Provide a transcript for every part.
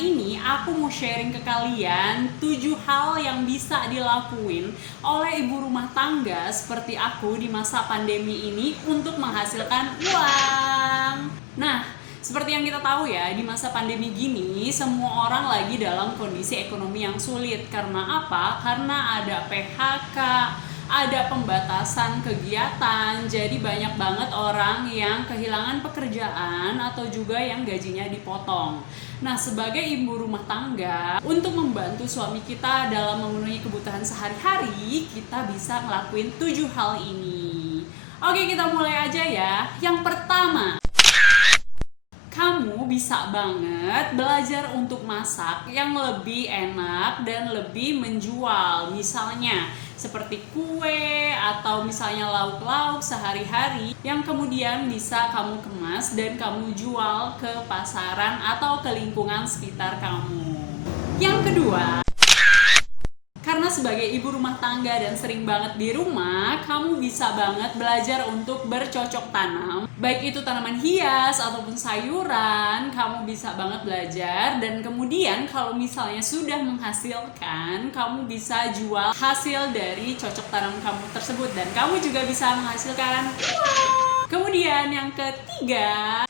ini aku mau sharing ke kalian 7 hal yang bisa dilakuin oleh ibu rumah tangga seperti aku di masa pandemi ini untuk menghasilkan uang. Nah, seperti yang kita tahu ya, di masa pandemi gini semua orang lagi dalam kondisi ekonomi yang sulit. Karena apa? Karena ada PHK, ada pembatasan kegiatan, jadi banyak banget orang yang kehilangan pekerjaan atau juga yang gajinya dipotong. Nah, sebagai ibu rumah tangga, untuk membantu suami kita dalam memenuhi kebutuhan sehari-hari, kita bisa ngelakuin 7 hal ini. Oke, kita mulai aja ya. Yang pertama, kamu bisa banget belajar untuk masak yang lebih enak dan lebih menjual. Misalnya seperti kue atau misalnya lauk-lauk sehari-hari yang kemudian bisa kamu kemas dan kamu jual ke pasaran atau ke lingkungan sekitar kamu. Yang kedua, karena sebagai ibu rumah tangga dan sering banget di rumah, kamu bisa banget belajar untuk bercocok tanam. Baik itu tanaman hias ataupun sayuran, kamu bisa banget belajar. Dan kemudian kalau misalnya sudah menghasilkan, kamu bisa jual hasil dari cocok tanam kamu tersebut. Dan kamu juga bisa menghasilkan uang. Kemudian yang ketiga,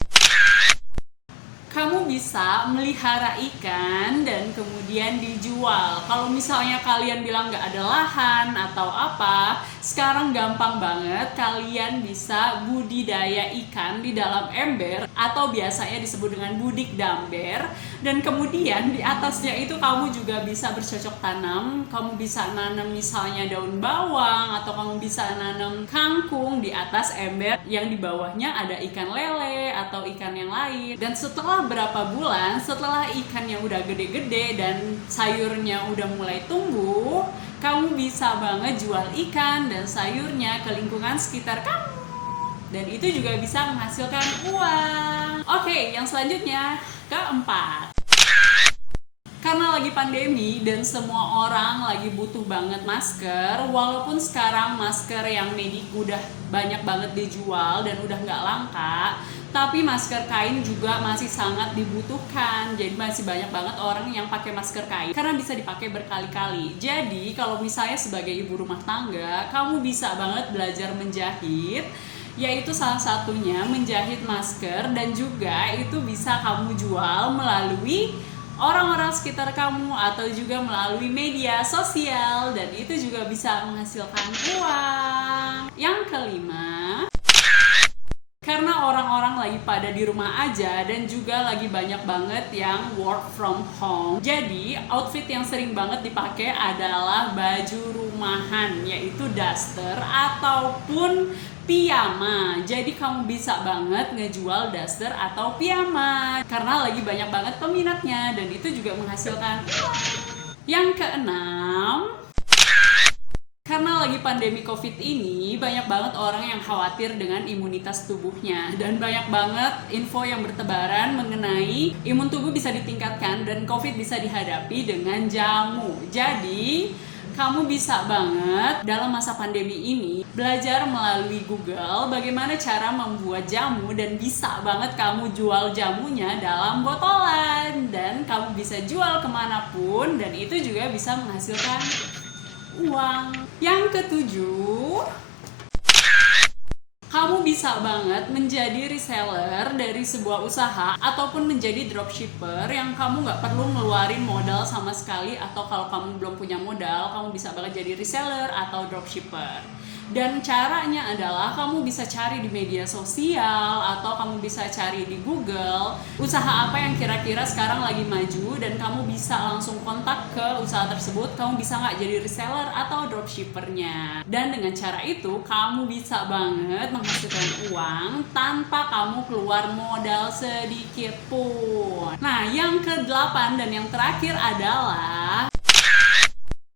kamu bisa melihara ikan dan kemudian dijual. Kalau misalnya kalian bilang nggak ada lahan atau apa, sekarang gampang banget kalian bisa budidaya ikan di dalam ember atau biasanya disebut dengan budik damber. Dan kemudian di atasnya itu kamu juga bisa bercocok tanam. Kamu bisa nanam misalnya daun bawang atau kamu bisa nanam kangkung di atas ember yang di bawahnya ada ikan lele atau ikan yang lain. Dan setelah berapa bulan, setelah ikannya udah gede-gede dan sayurnya udah mulai tumbuh, kamu bisa banget jual ikan dan sayurnya ke lingkungan sekitar kamu. Dan itu juga bisa menghasilkan uang. Oke, yang selanjutnya, keempat. Karena lagi pandemi dan semua orang lagi butuh banget masker, walaupun sekarang masker yang medik udah banyak banget dijual dan udah nggak langka, tapi masker kain juga masih sangat dibutuhkan. Jadi masih banyak banget orang yang pakai masker kain karena bisa dipakai berkali-kali. Jadi kalau misalnya sebagai ibu rumah tangga, kamu bisa banget belajar menjahit, yaitu salah satunya menjahit masker, dan juga itu bisa kamu jual melalui orang-orang sekitar kamu atau juga melalui media sosial, dan itu juga bisa menghasilkan uang. Yang kelima, karena orang-orang lagi pada di rumah aja dan juga lagi banyak banget yang work from home, jadi outfit yang sering banget dipakai adalah baju rumahan, yaitu daster ataupun piyama. Jadi kamu bisa banget ngejual daster atau piyama karena lagi banyak banget peminatnya dan itu juga menghasilkan. Yang keenam, karena lagi pandemi COVID ini, banyak banget orang yang khawatir dengan imunitas tubuhnya. Dan banyak banget info yang bertebaran mengenai imun tubuh bisa ditingkatkan dan COVID bisa dihadapi dengan jamu. Jadi, kamu bisa banget dalam masa pandemi ini belajar melalui Google bagaimana cara membuat jamu, dan bisa banget kamu jual jamunya dalam botolan. Dan kamu bisa jual kemanapun dan itu juga bisa menghasilkan uang. Yang ketujuh, kamu bisa banget menjadi reseller dari sebuah usaha ataupun menjadi dropshipper yang kamu nggak perlu ngeluarin modal sama sekali, atau kalau kamu belum punya modal, kamu bisa banget jadi reseller atau dropshipper. Dan caranya adalah kamu bisa cari di media sosial atau kamu bisa cari di Google usaha apa yang kira-kira sekarang lagi maju, dan kamu bisa langsung kontak ke usaha tersebut. Kamu bisa nggak jadi reseller atau dropshippernya, dan dengan cara itu kamu bisa banget menghasilkan uang tanpa kamu keluar modal sedikit pun. Nah, yang ke-8 dan yang terakhir adalah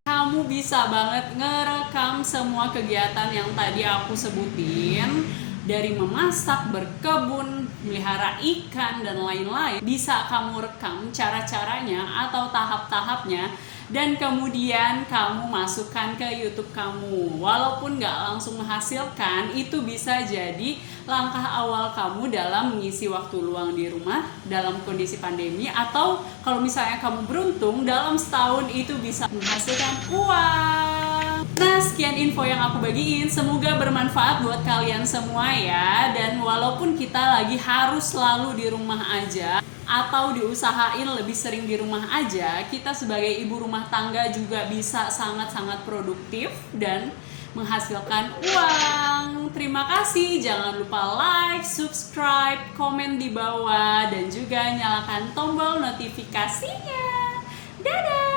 kamu bisa banget ngerekam semua kegiatan yang tadi aku sebutin, dari memasak, berkebun, melihara ikan, dan lain-lain. Bisa kamu rekam cara-caranya atau tahap-tahapnya, dan kemudian kamu masukkan ke YouTube kamu. Walaupun nggak langsung menghasilkan, itu bisa jadi langkah awal kamu dalam mengisi waktu luang di rumah dalam kondisi pandemi, atau kalau misalnya kamu beruntung dalam setahun itu bisa menghasilkan uang. Nah, sekian info yang aku bagiin, semoga bermanfaat buat kalian semua ya. Dan walaupun kita lagi harus selalu di rumah aja atau diusahain lebih sering di rumah aja, kita sebagai ibu rumah tangga juga bisa sangat-sangat produktif dan menghasilkan uang. Terima kasih, jangan lupa like, subscribe, komen di bawah, dan juga nyalakan tombol notifikasinya. Dadah!